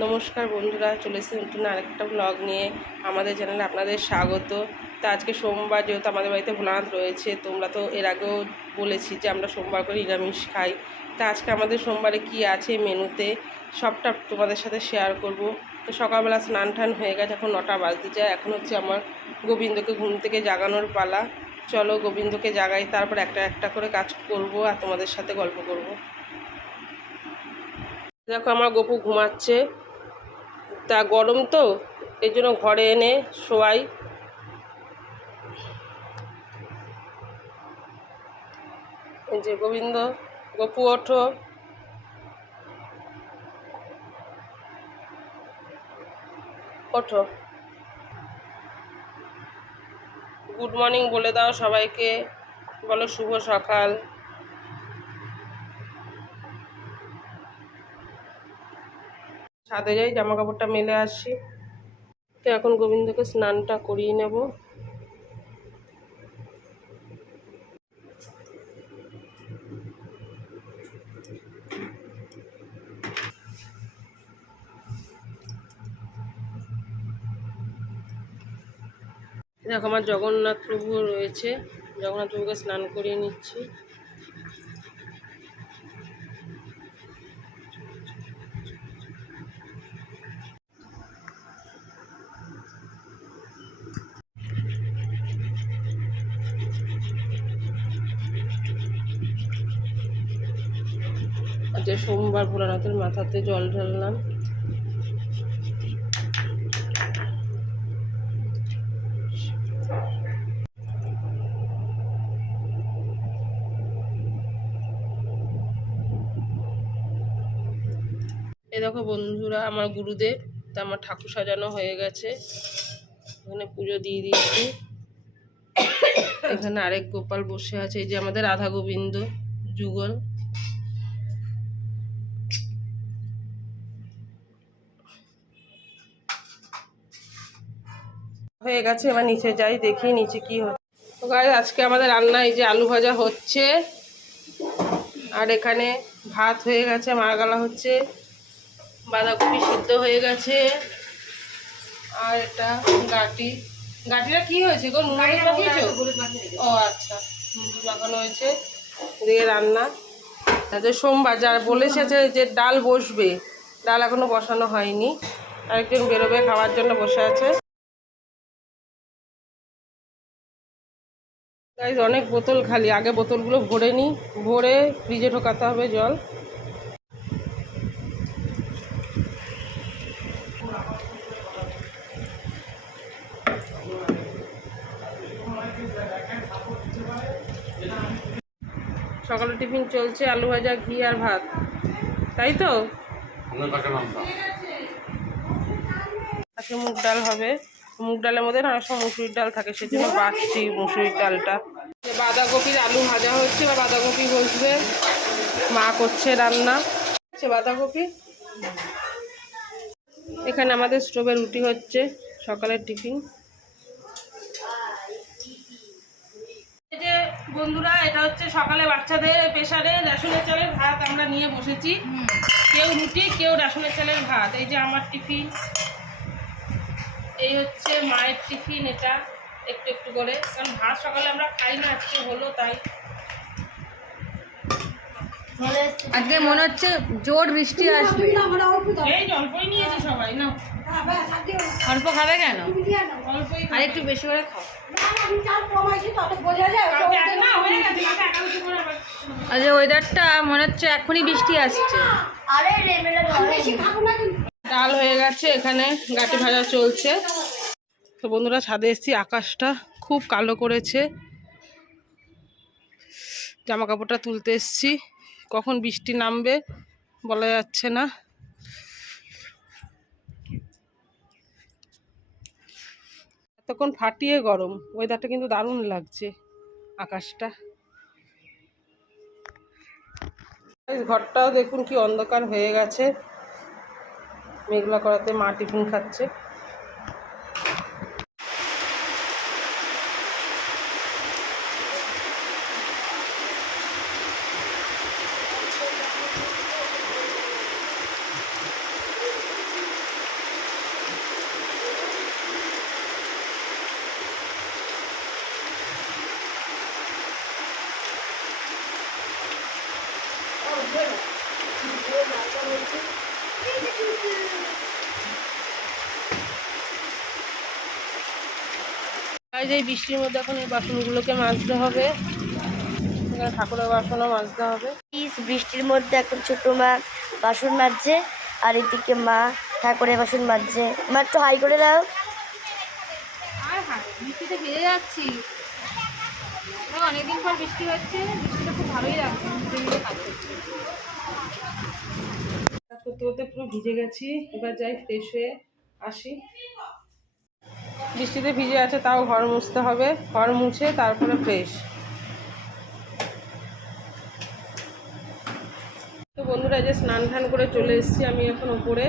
নমস্কার বন্ধুরা, চলে এসেছি নতুন আরেকটা ব্লগ নিয়ে। আমাদের চ্যানেলে আপনাদের স্বাগত। তো আজকে সোমবার যেহেতু আমাদের বাড়িতে ভোলানাথ রয়েছে, তোমরা তো এর আগেও বলেছি যে আমরা সোমবার করে নিরামিষ খাই। তা আজকে আমাদের সোমবারে কি আছে মেনুতে, সবটা তোমাদের সাথে শেয়ার করব। তো সকালবেলা স্নান টান হয়ে গেছে, এখন নটা বাজতে যায়। এখন হচ্ছে আমার গোবিন্দকে ঘুম থেকে জাগানোর পালা। চলো গোবিন্দকে জাগাই, তারপর একটা একটা করে কাজ করব আর তোমাদের সাথে গল্প করব। দেখো আমার গপু ঘুমাচ্ছে। তা গরম তো এই জন্য ঘরে এনে শোয়াই। যে গোবিন্দ, গপু ওঠো। ওঠো। গুড মর্নিং বলে দাও সবাইকে। বলো শুভ সকাল। ছাদে যাই জামা কাপড়টা মেলে আসি। তো এখন গোবিন্দকে স্নানটা করিয়ে নেব। দেখো, আমার জগন্নাথ প্রভু রয়েছে। জগন্নাথ প্রভুকে স্নান করিয়ে নিচ্ছি। যে সোমবার ভোলানাথের মাথাতে জল ঢাললাম। এ দেখো বন্ধুরা, আমার গুরুদেব, তা আমার ঠাকুর সাজানো হয়ে গেছে। এখানে পুজো দিয়ে দিয়েছি। এখানে আরেক গোপাল বসে আছে, এই যে আমাদের রাধা গোবিন্দ যুগল। হয়ে গেছে এবার নিচে যাই দেখি নিচে কি হচ্ছে তো গাই আজকে আমাদের রান্না এই যে আলু ভাজা হচ্ছে আর এখানে ভাত হয়ে গেছে মারগালা হচ্ছে বাঁধাকপি সিদ্ধ হয়ে গেছে আর এটা গাটি। গাটিটা কি হয়েছে গো? নুন মাখিয়েছো ও আচ্ছা মাখানো হয়েছে দিয়ে রান্না। তাতে সোমবার যারা বলেছে যে যে ডাল বসবে ডাল এখনও বসানো হয়নি আরেকজন বেরোবে খাওয়ার জন্য বসে আছে। গাইজ অনেক বোতল খালি। আগে বোতলগুলো ভরে নিই ভরে ফ্রিজে ঢোকাতে হবে জল। সকালে টিফিন চলছে আলু ভাজা ঘি আর ভাত। তাই তো? মুগ ডাল হবে। মুগ ডালের মধ্যে না সময় মুসুরির ডাল থাকে সেজন্য বাড়ছি মুসুরির ডালটা। বাঁধাকপির আলু ভাজা হচ্ছে বা বাঁধাকপি বসবে। মা করছে রান্না। বাঁধাকপি। এখানে আমাদের স্টোভে রুটি হচ্ছে, সকালের টিফিন। যে বন্ধুরা, এটা হচ্ছে সকালে বাচ্চাদের প্রেশারে রেশনের চালের ভাত আমরা নিয়ে বসেছি। কেউ রুটি, কেউ রেশনের চালের ভাত। এই যে আমার টিফিন। এই হচ্ছে মায়ের টিফিন এটা। একটু একটু করে। কারণ ভাত সকালে আমরা খাই না আজকে হলো তাই। আজকে মনে হচ্ছে জোর বৃষ্টি আসবে। এই অল্পই নিয়েছে সবাই না অল্প খাবে কেন? আর একটু বেশি করে খাও। আজ ওয়েদারটা মনে হচ্ছে এখনই বৃষ্টি আসছে। ডাল হয়ে গেছে এখানে গাটি ভাজা চলছে। তো বন্ধুরা ছাদে এসেছি, আকাশটা খুব কালো করেছে। জামা কাপড়টা তুলতে এসেছি। কখন বৃষ্টি নামবে বলা যাচ্ছে না। এতক্ষণ ফাটিয়ে গরম ওয়েদারটা কিন্তু দারুণ লাগছে আকাশটা। ঘরটাও দেখুন কি অন্ধকার হয়ে গেছে। মেঘলা করাতে মা টিফিন খাচ্ছে। যে বৃষ্টির মধ্যে এখন এই বাসনগুলোকে মাজতে হবে। এখানে ঠাকুরের বাসনও মাজতে হবে। বৃষ্টির মধ্যে এখন ছোট মা বাসন মাজছে আর এদিকে মা ঠাকুরের বাসন মাজছে। মা একটু হাই করে দাও। আর হ্যাঁ বৃষ্টিতে ভিজে যাচ্ছি। অনেকদিন পর বৃষ্টি হচ্ছে বৃষ্টিটা খুব ভালোই লাগছে। করতে করতে পুরো ভিজে গেছি। এবার যাই ফ্রেশ হয়ে আসি। বৃষ্টিতে ভিজে আছে, তাও ঘর মুছতে হবে। ঘর মুছে তারপরে ফ্রেশ তো বন্ধুরা যে স্নান টান করে চলে এসেছি আমি এখন ওপরে।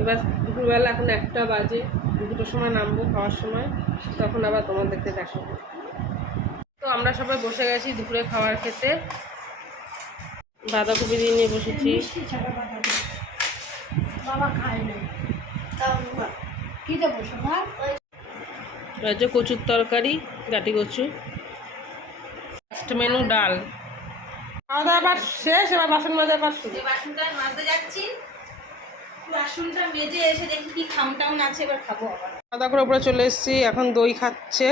এবার দুপুরবেলা এখন একটা বাজে, দুটোর সময় নামবো খাওয়ার সময়। তখন আবার তোমাদেরকে দেখাবো। তো আমরা সবাই বসে গেছি দুপুরে খাওয়ার খেতে। বাঁধাকপি দিয়ে নিয়ে বসেছি। রয়েছে কচুর তরকারি গাটি কচু। লাস্ট মেনু ডাল। খাওয়া দাওয়া আবার শেষ এবার বাসন মাজা আবার শুরু। বাসনটা মাজতে যাচ্ছি বাসনটা মেজে এসে দেখি কি খাম আছে এবার খাব আবার। খাওয়া দাওয়া করে উপরে চলে এসেছি এখন দই খাচ্ছে।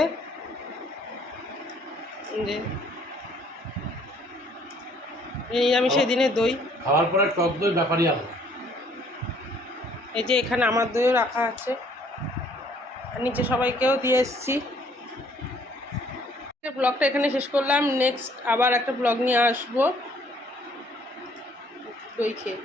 এই যে সেদিনে দই। খাওয়ার পরে টক দই ব্যাপারই আলাদা। এই যে এখানে আমার দইও রাখা আছে। নিচে সবাইকেও দিয়ে এসেছি। ব্লগটা এখানে শেষ করলাম। নেক্সট আবার একটা ব্লগ নিয়ে আসব। দই খেয়ে।